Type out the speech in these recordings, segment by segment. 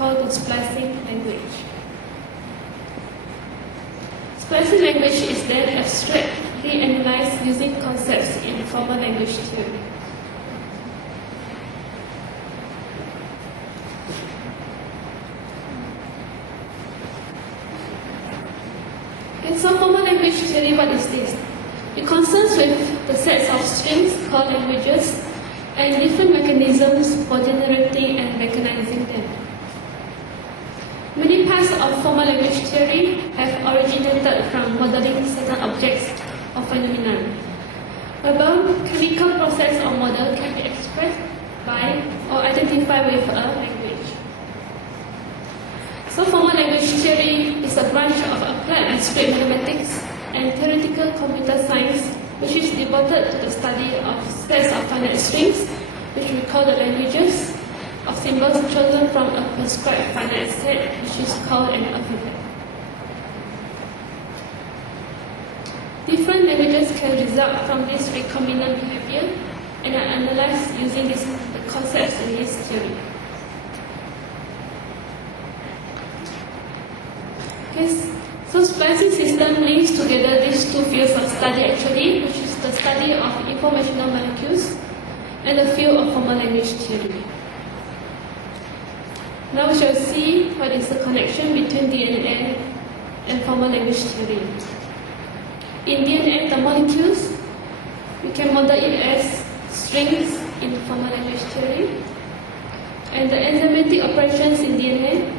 called the splicing language. Splicing language is then abstractly analyzed using concepts in formal language theory. In some formal language theory, what is this? It concerns with the sets of strings called languages and different mechanisms for generating and recognizing them. Many parts of formal language theory have originated from modeling certain objects or phenomena. A biochemical process or model can be expressed by or identified with a language. So formal language theory is a branch of applied and strict mathematics and theoretical computer science, which is devoted to the study of sets of finite strings, which we call the languages, of symbols chosen from a prescribed finite set, which is called an alphabet. Different languages can result from this recombinant behavior and are analyzed using the concepts in this theory. So splicing system links together these two fields of study actually, which is the study of informational molecules and the field of formal language theory. Now we shall see what is the connection between DNA and formal language theory. In DNA, the molecules, we can model it as strings in formal language theory, and the enzymatic operations in DNA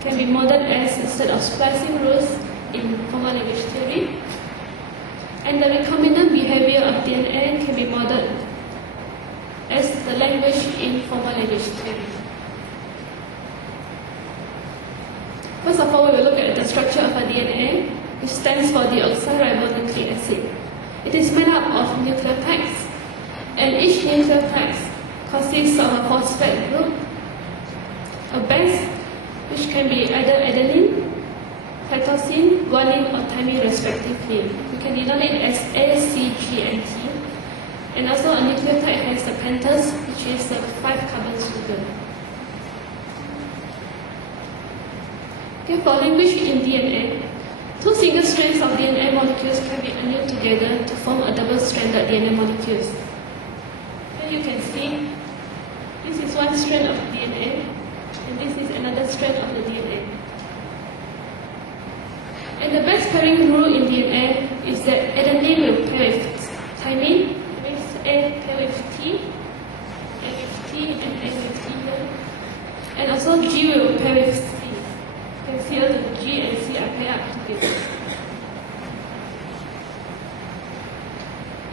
can be modeled as a set of splicing rules in formal language theory, and the recombinant behavior of DNA can be modeled as the language in formal language theory. First of all, we will look at the structure of a DNA, which stands for deoxyribonucleic acid. It is made up of nucleotides, and each nucleotide consists of a phosphate group, a base, which can be either adenine, cytosine, guanine, or thymine respectively. We can denote it as A, C, G, and T. And also a nucleotide has a pentose, which is a 5-carbon sugar. Okay, for language in DNA, two single strands of DNA molecules can be annealed together to form a double-stranded DNA molecules. Here you can see, this is one strand of DNA, and this is another strand of the DNA. And the best pairing rule in DNA is that adenine will pair with thymine, means A pair with T, A with T, and A with T here. And also G will pair with C. You can see how the G and C are paired up together.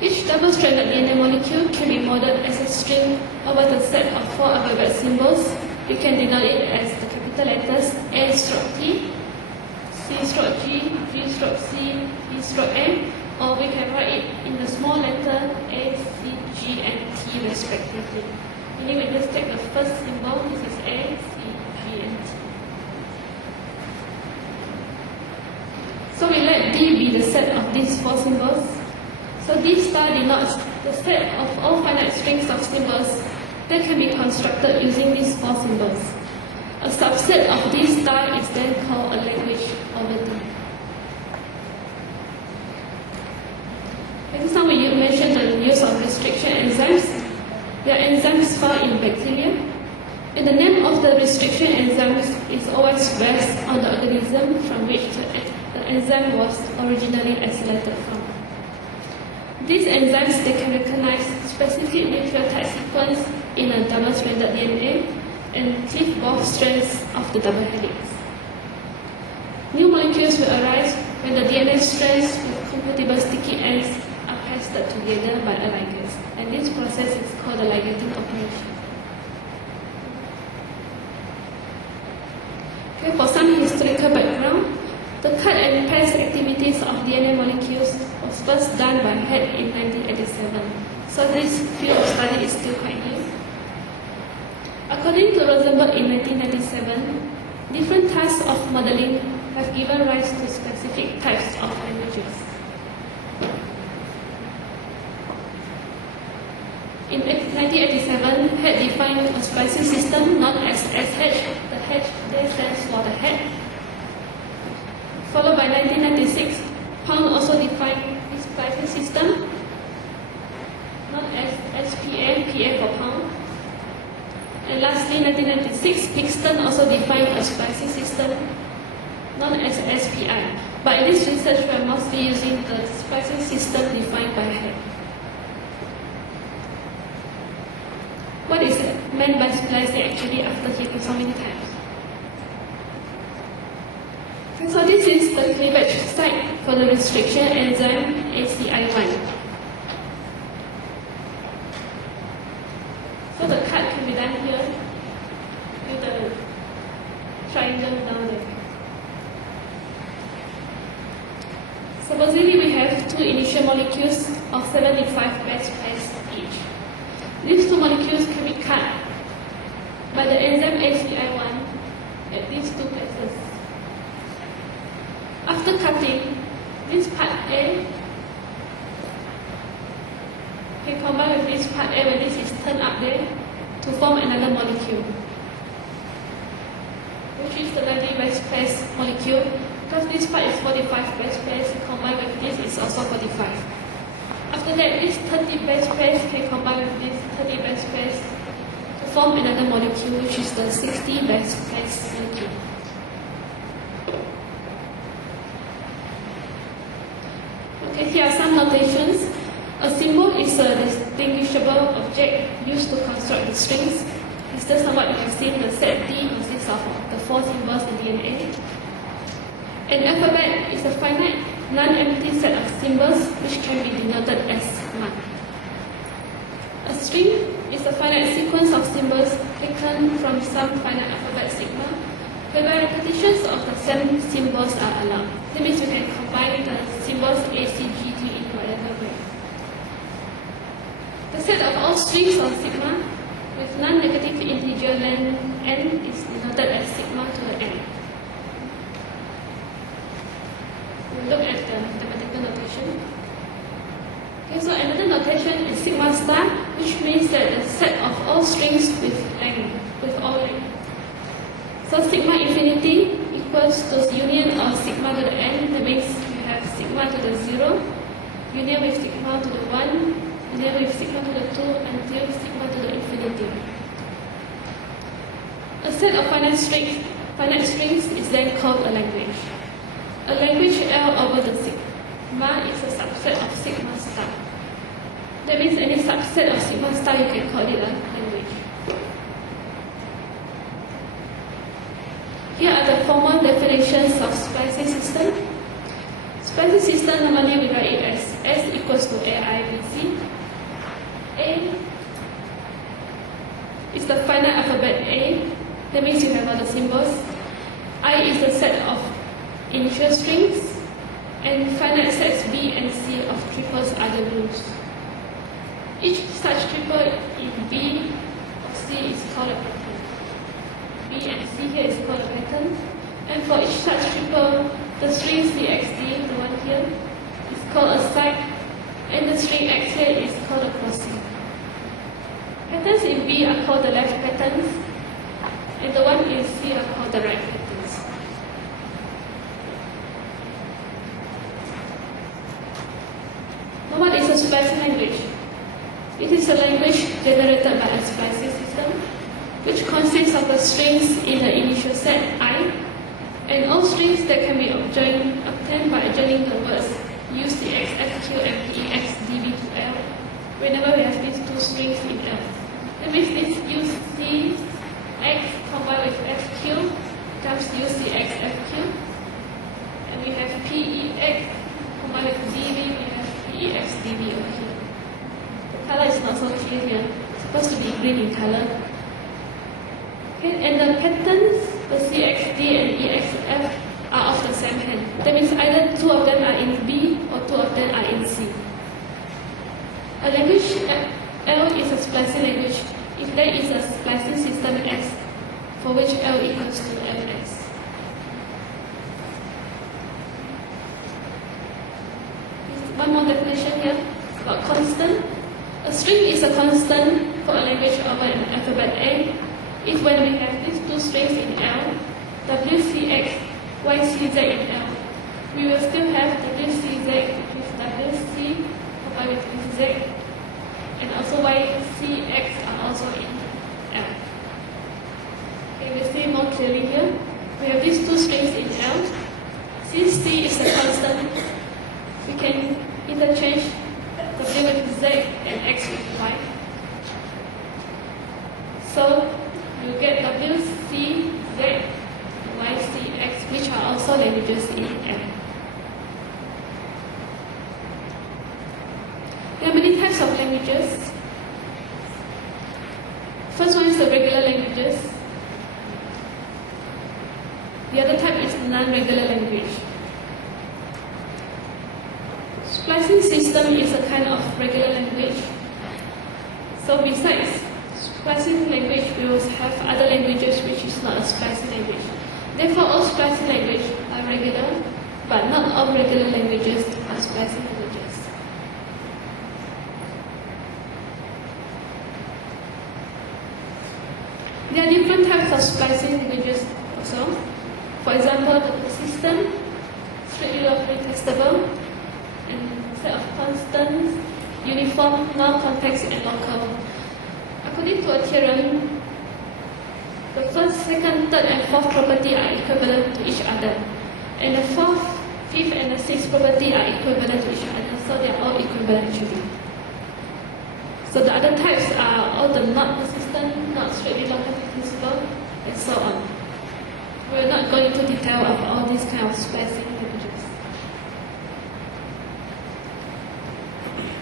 Each double-stranded DNA molecule can be modeled as a string over the set of 4 alphabet symbols. You can denote it as the capital letters A/T, C/G, G/C, T/M, or we can write it in the small letter A, C, G, and T respectively. Meaning we just take the first symbol, this is A, C, G, and T. So we let D be the set of these 4 symbols. So D star denotes the set of all finite strings of symbols that can be constructed using these 4 symbols. A subset of D star is then called a language over D. Next time we mentioned the use of restriction enzymes. There are enzymes found in bacteria, and the name of the restriction enzymes is always based on the organism from which the enzyme was originally isolated from. These enzymes, they can recognize specific nucleotide sequence in a double-stranded DNA and cleave both strands of the double helix. New molecules will arise when the DNA strands with compatible sticky ends are pasted together by a ligase, and this process is called the ligating operation. Okay, for some historical background, the cut and paste activities of DNA molecules was first done by Head in 1987. So this field of study is still quite new. According to Rosenberg in 1997, different types of modeling have given rise to specific types of languages. In 1987, Head defined a splicing system known as SH. The H by 1996, Fong also defined this splicing system, known as SPM, PA for pound. And lastly, 1996, Pixton also defined a splicing system, known as SPI. But in this research, we are mostly using the splicing system defined by Heng. What is meant by splicing actually after hearing so many times? So this is the cleavage site for the restriction enzyme ACI1. So the cut can be done here with the triangle down there. Supposedly we have two initial molecules of 75 base pairs each. These two molecules can be cut by the enzyme ACI1 at these two places. After cutting, this part A can combine with this part A when this is turned up there to form another molecule, which is the 90 base pairs molecule. Because this part is 45 base pairs, combined with this is also 45. After that, this 30 base pairs can combine with this 30 base pairs to form another molecule, which is the 60 base pairs molecule. Okay, here are some notations. A symbol is a distinguishable object used to construct the strings. It's just what you have seen, the set D consists of the 4 symbols in DNA. An alphabet is a finite, non-empty set of symbols which can be denoted as sigma. A string is a finite sequence of symbols taken from some finite alphabet sigma, whereby repetitions of the same symbols are allowed. That means you can combine the symbols A, C, G, T in whatever way. The set of all strings of sigma with non-negative integer length n is denoted as sigma to the n. We look at the mathematical notation. Okay, so another notation is sigma star, which means that the set of all strings with length, with all length. So sigma infinity equals to union of sigma to the n. That means you have sigma to the 0, union with sigma to the 1, union with sigma to the 2, until sigma to the infinity. A set of finite strings is then called a language. A language L over the sigma is a subset of sigma star. That means any subset of sigma star you can call it a language. Here are the formal definitions of splicing system. Splicing system normally we write it as S equals to AIBC. A is the finite alphabet A. That means you have all the symbols. I is the set of initial strings, and finite sets B and C of triples are the rules. Each such triple in B or C is called a pattern. B and C here is called a pattern. And for each such triple, the string CXD, the one here, is called a side, and the string X here is called a crossing. Patterns in B are called the left patterns, and the one in C are called the right patterns. Now, what is a splicing language? It is a language generated by a splicing system, which consists of the strings in the initial set I, and all strings that can be obtained by adjoining the words UCX, FQ, and PEX, DB to L, whenever we have these two strings in L. That means this UCX combined with FQ becomes UCX, FQ, and we have PEX combined with DB, we have PEX, DB over here. The color is not so clear here. It's supposed to be green in color. Okay, and the patterns, the CXD and EXF, are of the same hand. That means either two of them are in B or two of them are in C. A language L is a splicing language if there is a splicing system S, for which L equals to Ls. One more definition here about constant. A string is a constant for a language over an alphabet A if when we have these two strings in L, WCX, YCZ in L, we will still have WCZ, which is WC combined with Z, and also YCX are also in L. Okay, we see more clearly here. We have these two strings in L. Since C is a constant, we can interchange W with Z and X with Y. So you get WCZ and YCX, which are also languages in L. There are many types of languages. First one is the regular languages. The other type is non-regular language. Splicing system is a kind of regular language. So besides splicing language, we will have other languages which is not a splicing language. Therefore, all splicing languages are regular, but not all regular languages are splicing languages. There are different types of splicing languages also. For example, the persistent, strictly locally testable, and set of constants, uniform, non-context, and local. According to a theorem, the first, second, third, and fourth property are equivalent to each other, and the fourth, fifth, and the sixth property are equivalent to each other, so they are all equivalent actually. So the other types are all the not persistent, not strictly locally testable, and so on. We're not going into detail of all these kind of splicing languages.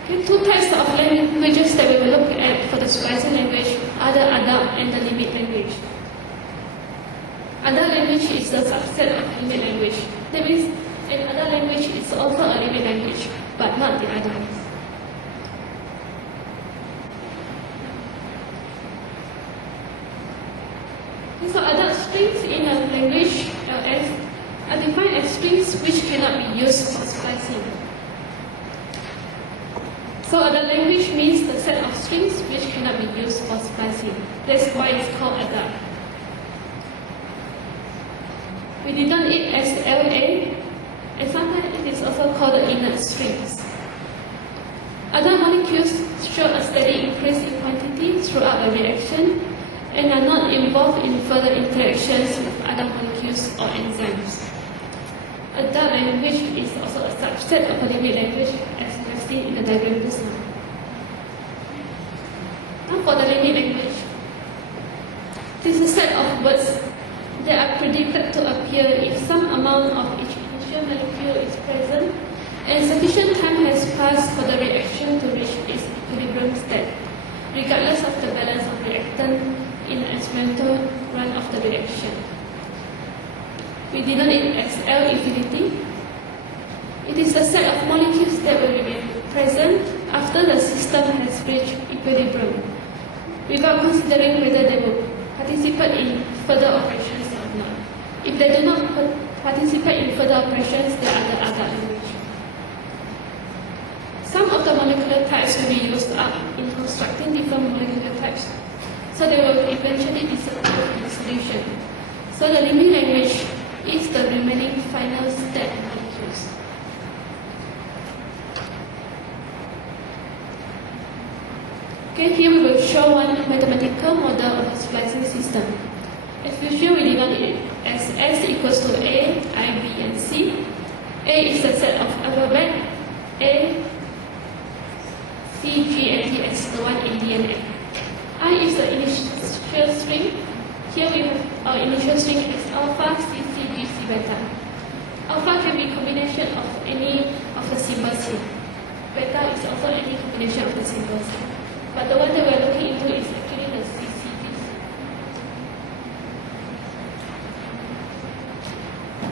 Okay, two types of languages that we will look at for the splicing language are the adult and the limit language. Adult language is the subset of limit language. That means an adult language is also a limit language, but not the other ones. So adult strings in a language LS are defined as strings which cannot be used for splicing. So adult language means the set of strings which cannot be used for splicing. That's why it's called adult. We denote it as LA, and sometimes it is also called the inert strings. Adult molecules show a steady increase in quantity throughout a reaction and are not involved in further interactions with other molecules or enzymes. Adult language is also a subset of a limit language, as we have seen in the diagram just now. Now for the limit language, this is a set of words that are predicted to appear if some amount of each initial molecule is present and sufficient time has passed for the reaction to reach its equilibrium state, regardless of the balance of reactant in the experimental run of the reaction. We denote it as L infinity. It is a set of molecules that will remain present after the system has reached equilibrium, without considering whether they will participate in further operations or not. If they do not participate in further operations, they are the adult language. Some of the molecular types will be used up in constructing different molecular types, so they will eventually disappear in solution. So the limit language is the remaining final step molecules. Okay, here we will show one mathematical model of a splicing system. As usual, we denote it as S equals to A, I, B, and C. A is the set of alphabet, A, C, G, and T as the one in DNA. I is the initial string. Here we have our initial string as alpha, C, C, G, C, beta. Alpha can be a combination of any of the symbols here. Beta is also any combination of the symbols here. But the one that we are looking into is actually the C, C, B, C.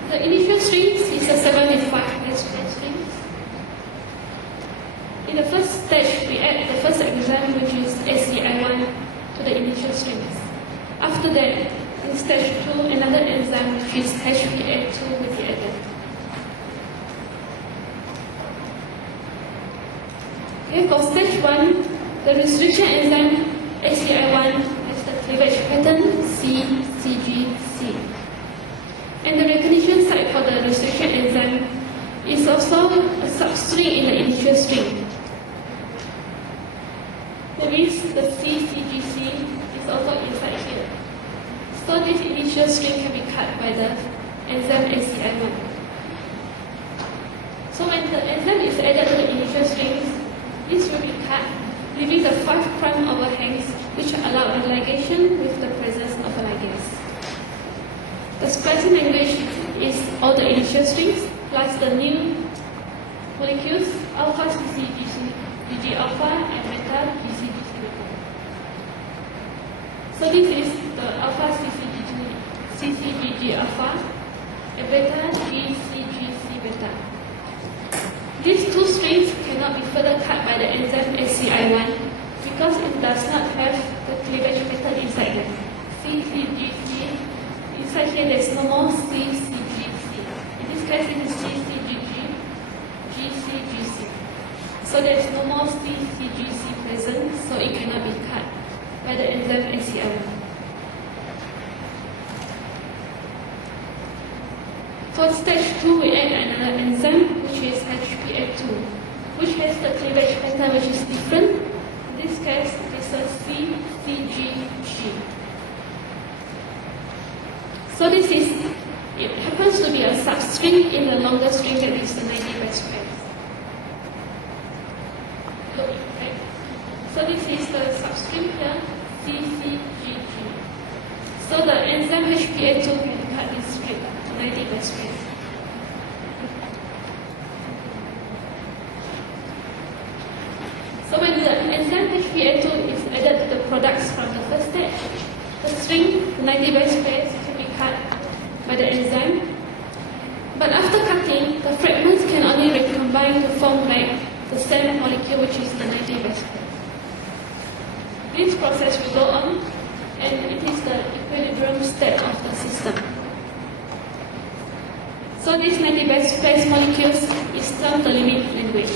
The initial strings is a 75 strings. In the first stage, we add the first enzyme, which is SCI1, to the initial strings. After that, in stage 2, another enzyme, which is HPA2, will be added. Okay, for stage 1, the restriction enzyme SCI1 has the cleavage pattern C, CG, C. And the recognition site for the restriction enzyme is also a substring in the initial string. That means the CCGC is also inside here. So this initial string can be cut by the enzyme ACI1. So when the enzyme is added to the initial strings, this will be cut, leaving the 5' overhangs which allow the ligation with the presence of a ligase. The splicing language is all the initial strings plus the new molecules alpha CCGC alpha and beta GCGC beta. So this is the alpha CCGG alpha and beta GCGC beta. These two strings cannot be further cut by the enzyme ACI1 because it does not have the cleavage pattern inside them. CCGC, inside here there is no more CCGC. In this case it is CCGG, GCGC. So there is no more CCGC present, so it cannot be cut by the enzyme ACI1. For stage 2, we add another enzyme, which is HPA2, which has the cleavage pattern which is different. In this case, it is a CCGG. So it happens to be a substring in the longer string that is the 90 base pairs. Okay. So this is the substring here, CCGG. So the enzyme HPA2 can cut this string. 90 base pairs. So when the enzyme HPA2 is added to the products from the first stage, the string, the 90 base pairs, can be cut by the enzyme. But after cutting, the fragments can only recombine to form back the same molecule, which is the 90 base pairs. This process will go on, and it is the equilibrium state of the system. So these 90 base pairs molecules is termed the limit language.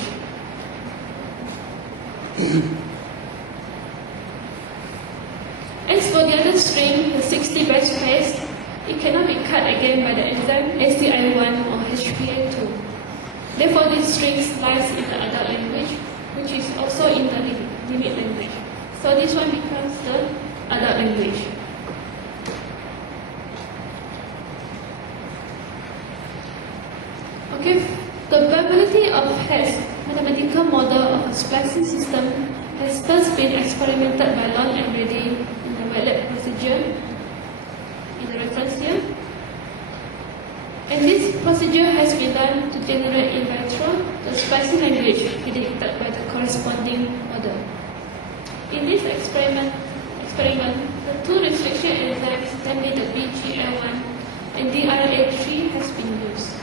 As for the other string, the 60 base pairs, it cannot be cut again by the enzyme ACI1 or HPA2. Therefore, this string lies in the adult language, which is also in the limit language. So this one becomes the adult language. Okay, the viability of Hetz's mathematical model of a splicing system has thus been experimented by Long and Reddy in the wet lab procedure, in the reference here. And this procedure has been done to generate in vitro the splicing language predicted by the corresponding model. In this experiment, the two restriction enzymes, namely the BGL1 and DRA3, has been used.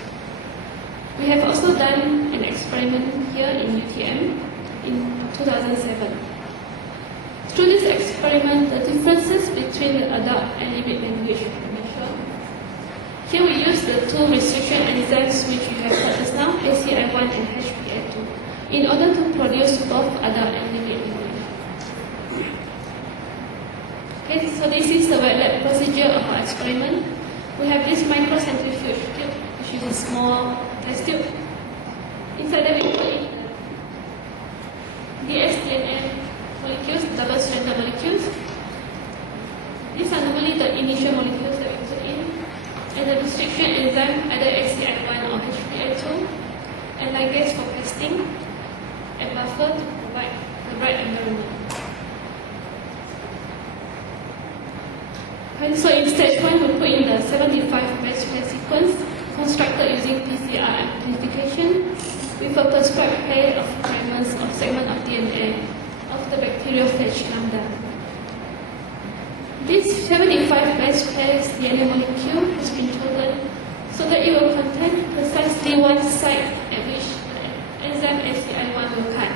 We have also done an experiment here in UTM in 2007. Through this experiment, the differences between the adult and limit language are measured. Here we use the two restriction enzymes which we have heard just now, ACI1 and HPA2, in order to produce both adult and limit language. Okay, so this is the wet lab procedure of our experiment. We have this microcentrifuge tube, which is a small test tube. Inside that we put in dsDNA molecules, double-stranded molecules. These are normally the initial molecules that we put in, and the restriction enzyme, either ACI1 or HPA2, and ligase for pasting, and buffer to provide the right environment. And so in stage 1, we put in the 75 base pair sequence constructed using PCR amplification with a prescribed pair of fragments of segment of DNA of the bacteriophage lambda. This 75 base pairs DNA molecule has been chosen so that it will contain precisely one site at which the enzyme ACI1 will cut.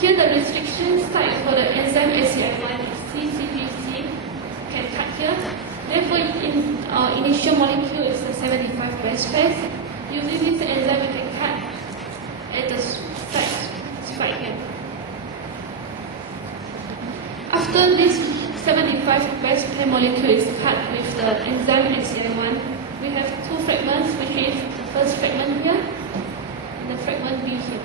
Here the restriction site for the enzyme ACI1 is CCGC, can cut here. Therefore, in our initial molecule is the 75 base pairs. Using this enzyme, we can cut at the site specified here. After this 75 base pair molecule is cut with the enzyme ACI1, we have two fragments, which is the first fragment here fragment B here.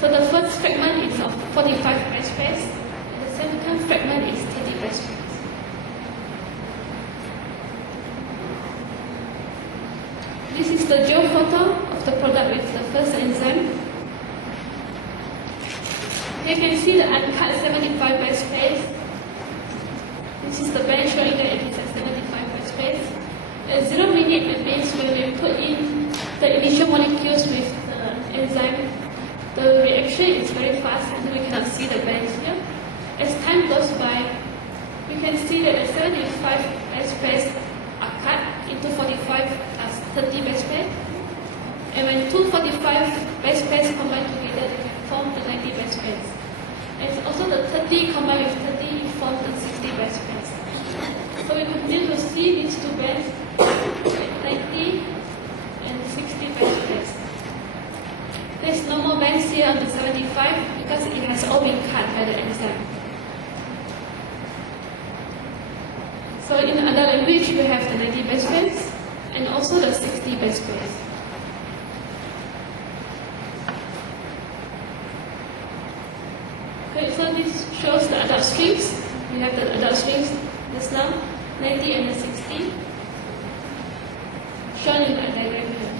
So the first fragment is of 45 base pairs, and the second fragment is 30 base pairs. This is the geophoto of the product with the first enzyme. You can see the uncut 75 base pairs. This is the bench showing that it is a 75 base pairs. At 0 minute, it means when we put in the initial molecules with the enzyme, the reaction is very fast and we cannot see the bands here. As time goes by, we can see that the 75 base pairs are cut into 45 plus 30 base pairs. And when two 45 base pairs combine together, they can form the 90 base pairs. And also the 30 combined with 30 forms the 60 base pairs. So we continue to see these two bands, 90 and 60 base pairs. There's no more bands here on the 75 because it has all been cut by the enzyme. So in other language, we have the 90 base pairs and also the 60 base pairs. Okay, so this shows the adult strings. We have the adult strings just now, 90 and the 60, shown in the diagram here.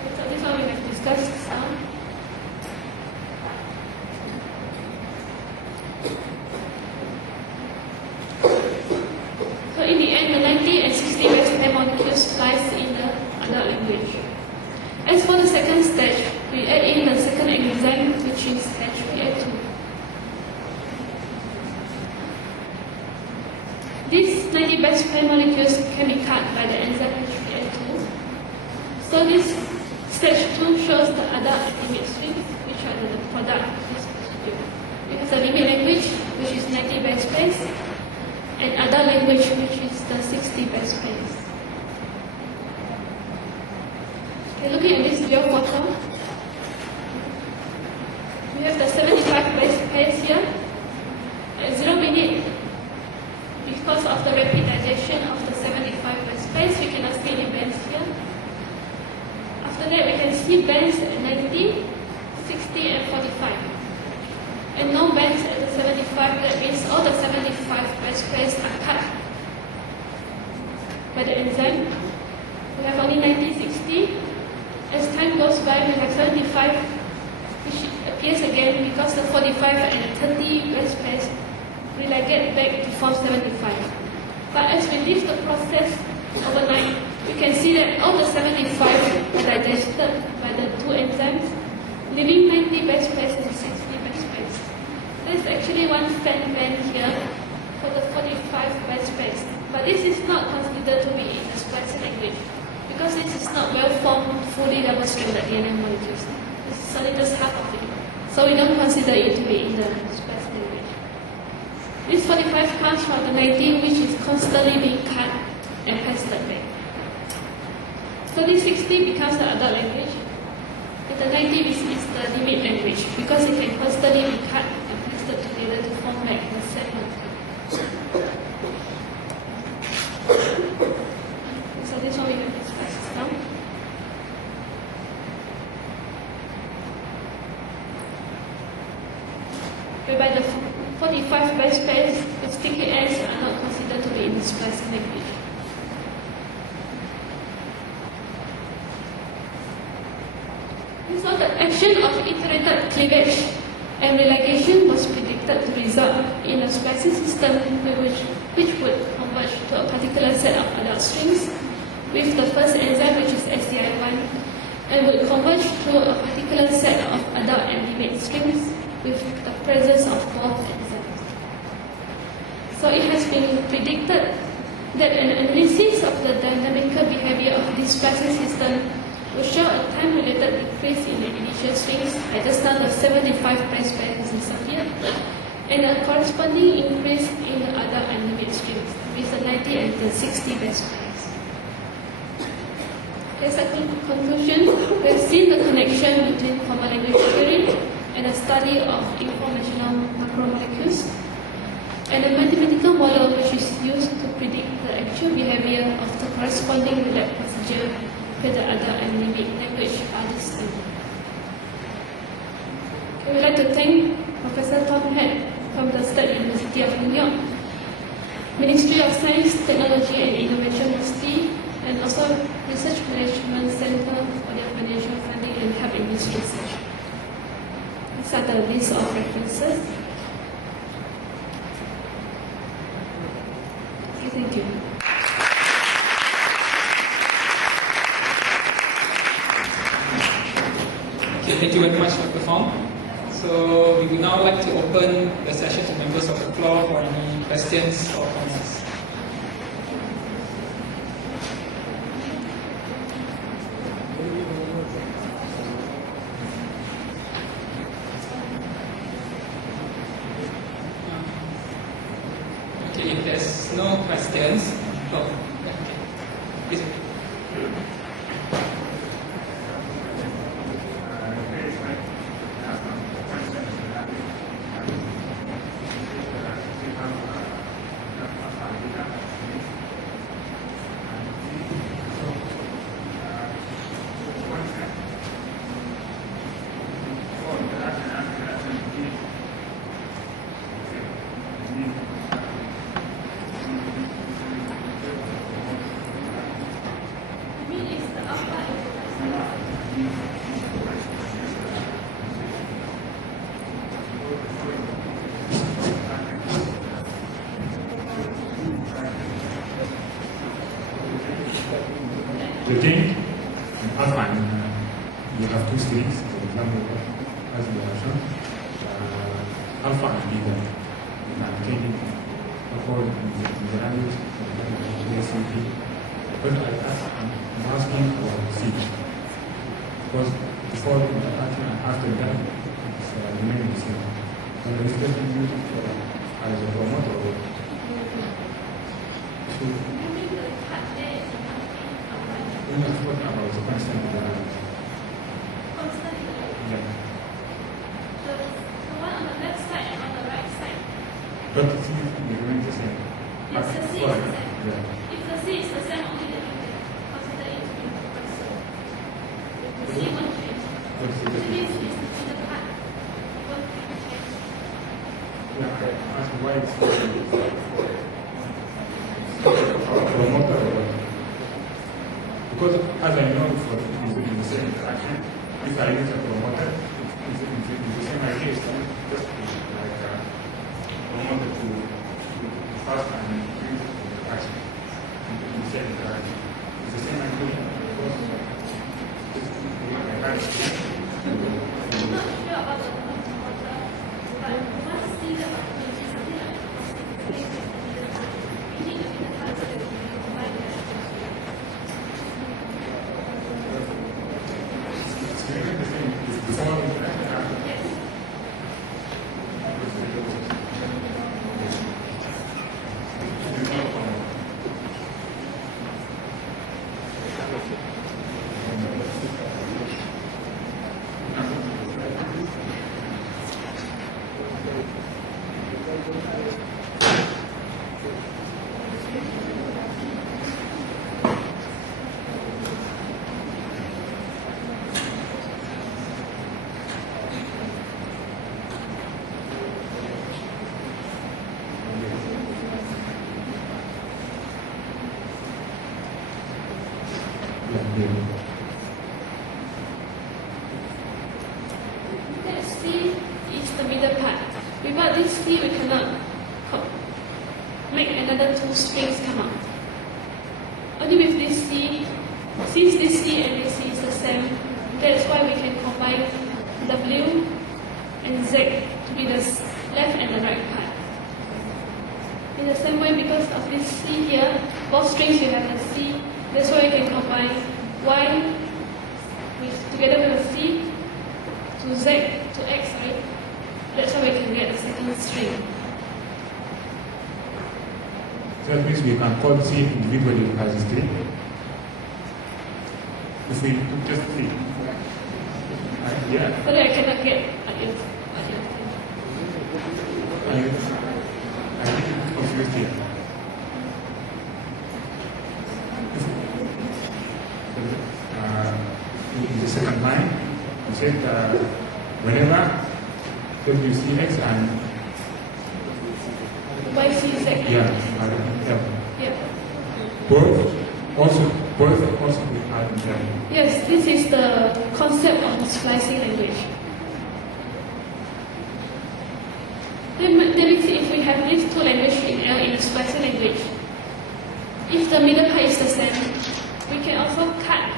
Okay, so this one we have discussed now. So in the end, the 90 and 60 base pair molecules splice in the adult language. As for the second stage, we add in the second enzyme, which is HPA2. These 90 base pair molecules can be cut by the enzyme HPA2. So this stage 2 shows the adult limit strings, which are the product of this procedure. We have the limit language, which is 90 base pairs, and adult language, which is the 60 base pairs. Okay, looking at this geophoto, we have the 75 base pairs here. At 0 minute, because of the rapid digestion of the 75 base pairs, we cannot see any bands here. After that, we can see bands at 90, 60, and 45. And no bands at the 75, that means all the 75 base pairs are cut by the enzyme. We have only 90, 60. As time goes by, we have 75, which appears again because the 45 and 30 base pairs relegate back to form 75. But as we leave the process overnight, we can see that all the 75 are digested by the two enzymes, leaving 90 base pairs and 60 base pairs. There's actually one fan band here for the 45 base pairs, but this is not considered to be in the splicing language, because this is not well formed, fully double-stranded DNA molecules. This is only just half of it. So we don't consider it to be in the splicing language. This 45 comes from the 90, which is constantly being cut and pasted back. So this 60 becomes the adult language, and the 90 is the limit language, because it can constantly be cut and pasted together to form back the set molecule. So this one we have discussed now. Whereby the 45 base pairs with sticky ends are not considered to be in the splicing language. So the action of iterated cleavage and relegation was predicted to result in a splicing system which would converge to a particular set of adult strings with the first enzyme, which is SCI1, and would converge to a particular set of adult and limit strings with the presence of both enzymes. So it has been predicted that an analysis of the dynamical behavior of this splicing system will show a time-related decrease in the initial strings. I just now the 75 base pairs disappeared, and a corresponding increase in the adult and limit strings with the 90 and the 60 base pairs. As a conclusion, we have seen the connection between formal language theory and the study of informational macromolecules. and a mathematical model which is used to predict the actual behavior of the corresponding lab procedure with the other academic language understanding. We would like to thank Professor Fong Wan Heng from the State University of New York, Ministry of Science, Technology and Innovation University, and also Research Management Center for their financial funding and help in this research. These are the list of references. Okay, thank you. Okay, thank you very much, Dr. Fong. So we would now like to open the session to members of the floor for any questions or comments. Okay, if there's no questions, okay. Please. Today, in Alpha, you have two streams, for example, as we have shown, Alpha and Beta. You can take it according to the language, ACP. But I'm asking for C. Because before the action and after that, it's remaining the same. So the discussion used as a promoter. We're not talking about the constant development. Yeah. The one on the left side and on the right side. But the C remains the same. Yes, the C is the same. Yeah. If the C is the same, only then you can consider it to be compressor. The C won't change. What's the The D difference? is the part. It won't change. Yeah, I asked why it's promoter or what? Because as I know for in the same interaction, if I use a promoter, it's the same idea, it's just like a promoter to fast and increase the interaction in the same interaction. It's the same idea because I can't I'm not sure about the promoter, but once see the opportunity, something like the you need to be the part that will be combined. That C is the middle part. Without this C, we cannot make another two strings come out. Only with this C, since this C and this C is the same, that's why we can combine W and Z to be the left and the right part. In the same way, because of this C here, both strings will have a C, that's why we can combine Y together with a C to Z to X, right? That's how we can get the second string. So that means we can call C individually as a string. If we took just C. Yeah. Sorry, I cannot get I think used here. In the second line, you said whenever WCX and YCZ. Yeah. both also are in there. Yes, this is the concept of the splicing language. Then if we have these two languages in the splicing language, if the middle part is the same, we can also cut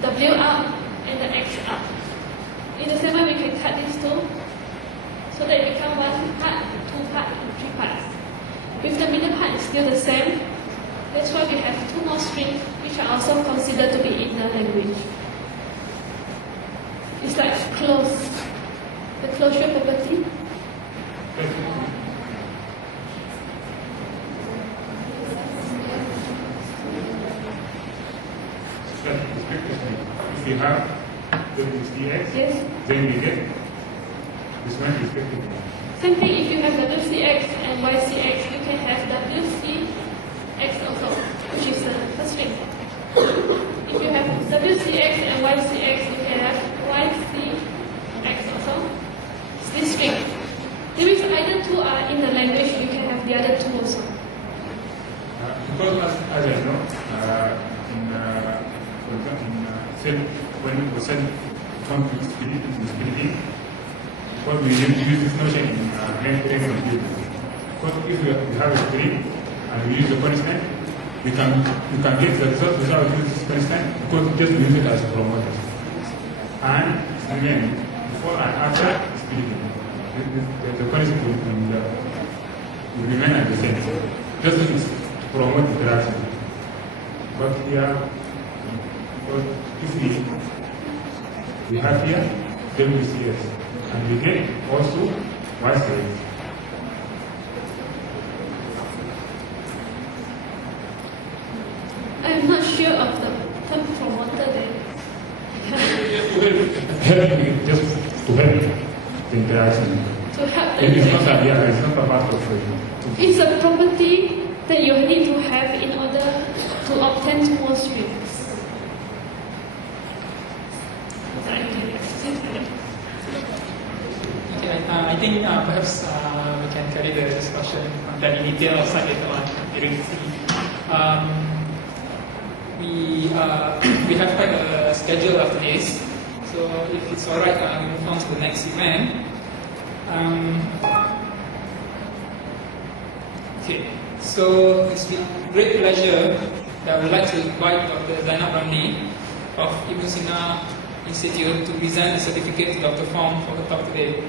the W up and the X up. In the same way, we can cut these two so that it becomes one part, two parts, and three parts. If the middle part is still the same, that's why we have two more strings which are also considered to be in the language. It's like close, the closure property. If you have WCX, Yes. then we get this one respectively. Same thing, if you have WCX and YCX, you can have WCX also, which is the first string. If you have WCX and YCX, you can have YCX also. It's this string. That means either two are in the language, you can have the other two also. Because as I know, for example, when we send responsibility, because we use this notion in main computer. Because if we have a string and we use the constant, we can get the result without using this constant because we just use it as a promoter. And again, before and after splitting, the constant will remain at the same. Just to promote interaction. But here, if we have here WCS and we get also YCS. I am not sure of the term promoter there. Just to help the interaction. To help the It's not interaction. it's not about the It's a property that you need to have in order to obtain two more strings. Okay, I think perhaps we can carry the discussion on that in detail outside later on during the we have quite a schedule after this, so if it's alright, we move on to the next event. Okay, so it's with great pleasure that I would like to invite Dr. Zainab Ramli of Ibn Sina Institute to present the certificate to Dr. Fong for her talk today.